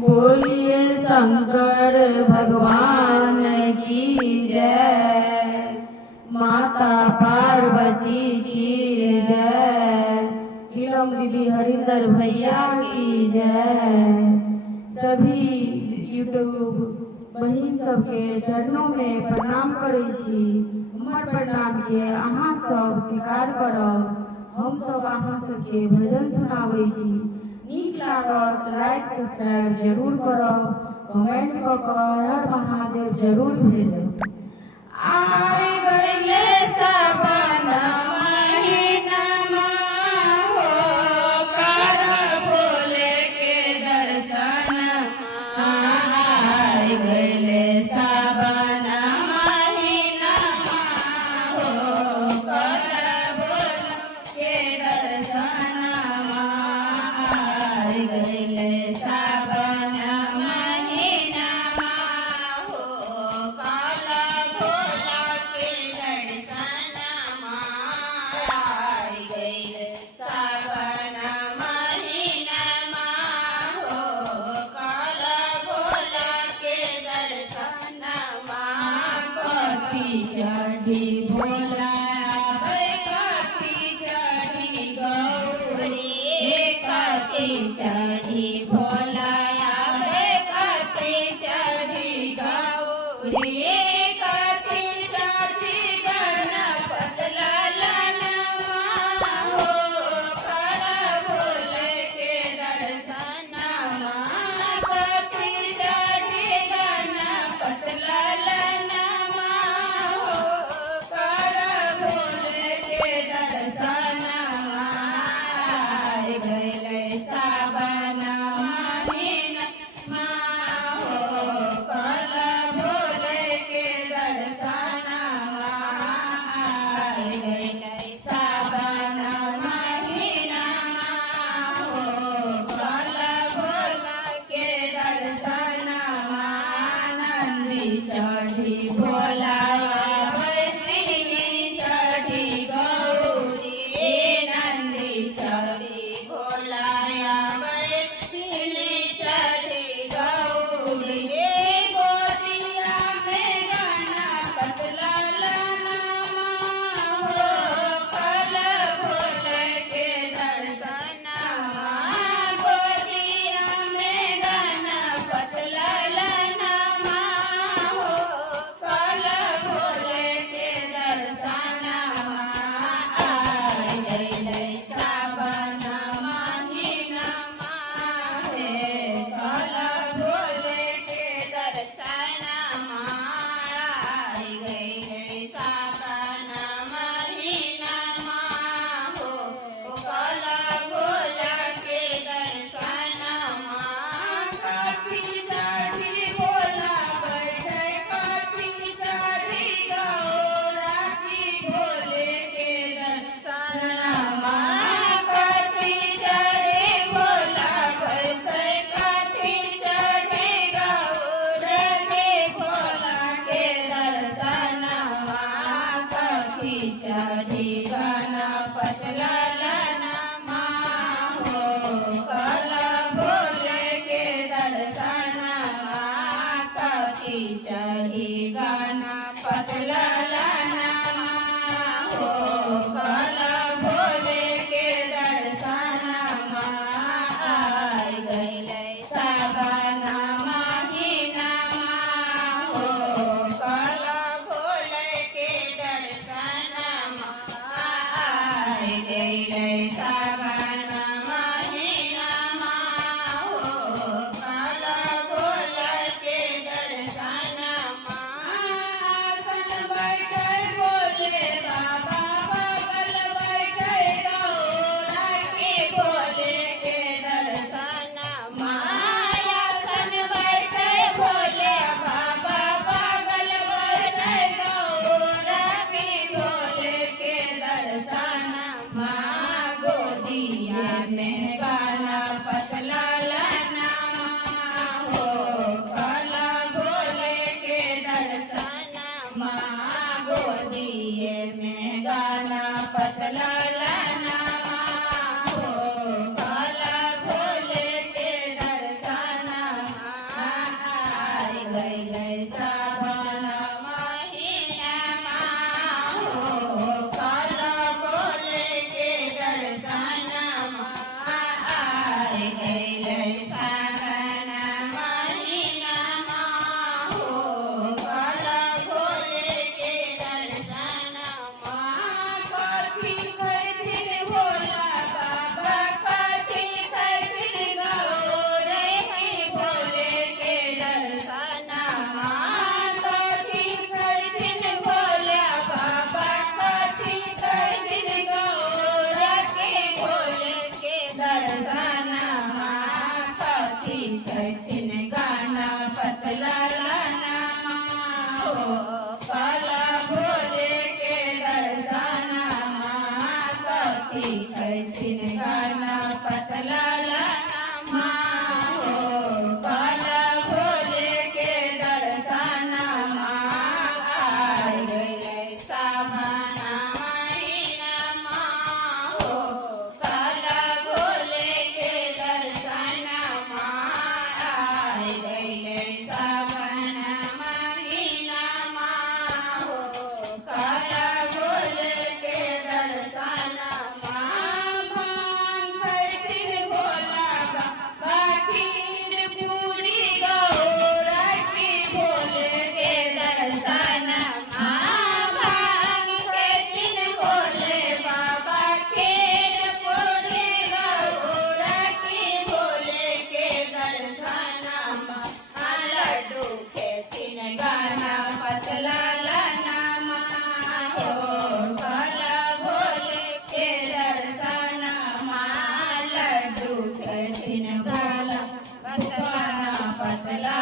बोलिए शंकर भगवान की जय, माता पार्वती की जय, इलम दीदी हरिंदर भैया की जय। सभी यूट्यूब बहिन सबके चरणों में प्रणाम करै छी। हमर प्रणाम के अहाँ सब स्वीकार करब। हम सब अहाँ सबके भजन सुनाबै छी। नीक लागत लाइक सब्सक्राइब जरूर करब, कमेंट कऽ कऽ हर महादेव जरूर भेजब। आइ गइले सावन महीनमा हो, करब भोले के दर्शन। आइ गइले सावन महीनमा हो, करब भोले के दर्शन। आइ गइले सावन महीनमा हो, करब भोला के दर्शन। आइ गइले सावन महीनमा हो, करब भोला के दर्शन। कथी चढ़ी भोला आबै, कथी चढ़ी गौरी, कथी चढ़ी भोला आबै, कथी चढ़ी गौरी, कथी चढ़ी गणपत ललनमा हो, करब भोले के दर्शनमा। कथी चढ़ी गणपत ललनमा हो, करब कैथिन गाना पतला लाना हो काला भोले के दर्शना सखी कैथिन गाना पतला लाना हो काला भोले के दर्शना आई गए सावना महीना हो काला भोले के दर्शना आई गए सावना महीना हो काला भोले के दर्शना भांग कैथिन भोला बाबा खीर पूरी गौरा की भोले के दर्शना भांग कैथिन भोले बाबा खीर पूरी गौरा की भोले के दर्शना लड्डू कैथिन गाना पतला लाना हो काला भोले के दर्शना लड्डू कैथिन गाना पतला